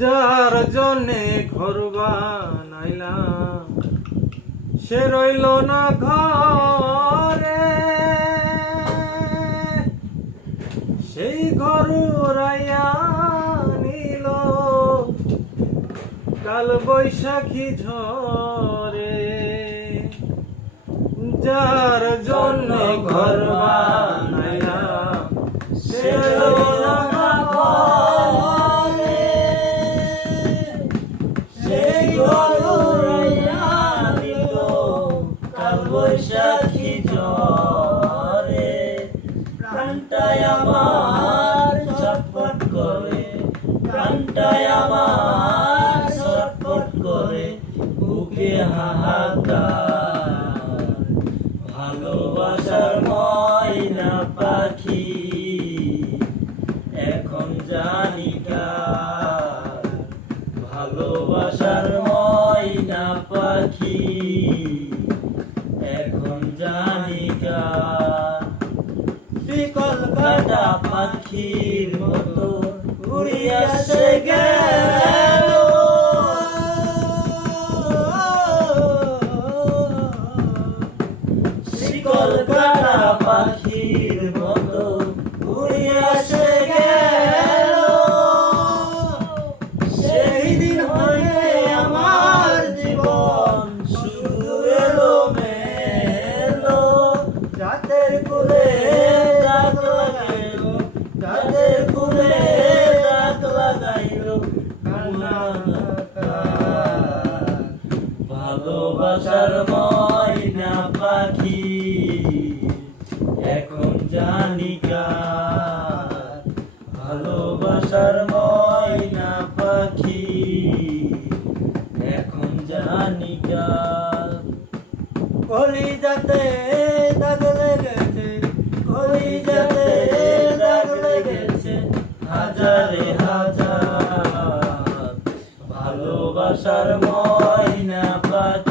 যার জন্যে ঘর বানাইলাম সে রইল না ঘরে, সেই ঘর উড়াইয়া নিল কাল বৈশাখী ঝরে। যার জন্যে ঘর বানাইলাম সে রইল না ঘরে, সেই ঘর উড়াইয়া নিল কাল বৈশাখী ঝরে। প্রাণটায় আমার ছটফট করে, প্রাণটায় আমার ছটফট করে, বুকে হাহাকার। ভালোবাসার ময়না পাখি এখন জানি কার, ভালোবাসার ময়না পাখি এখন জানি কার। বিকল কাটা পাখির মতো উড়িয়া সে গেল, শিকল কাটা পাখির মতো উড়িয়া সে গেল। সেই দিন হইতে আমার জীবন শুধু এলো মেলো, রাতের কুলে ডাক লাগাইল, রাতের কুলে ডাক লাগাইল কান্নাকার। ভালোবাসার ময়না পাখি এখন জানি কার, ভালোবাসার ময়না পাখি এখন জানি কার। কলিজাতে দাগ লেগেছে, কলিজাতে দাগ লেগেছে হাজারে হাজার। ভালোবাসার ময়না পাখি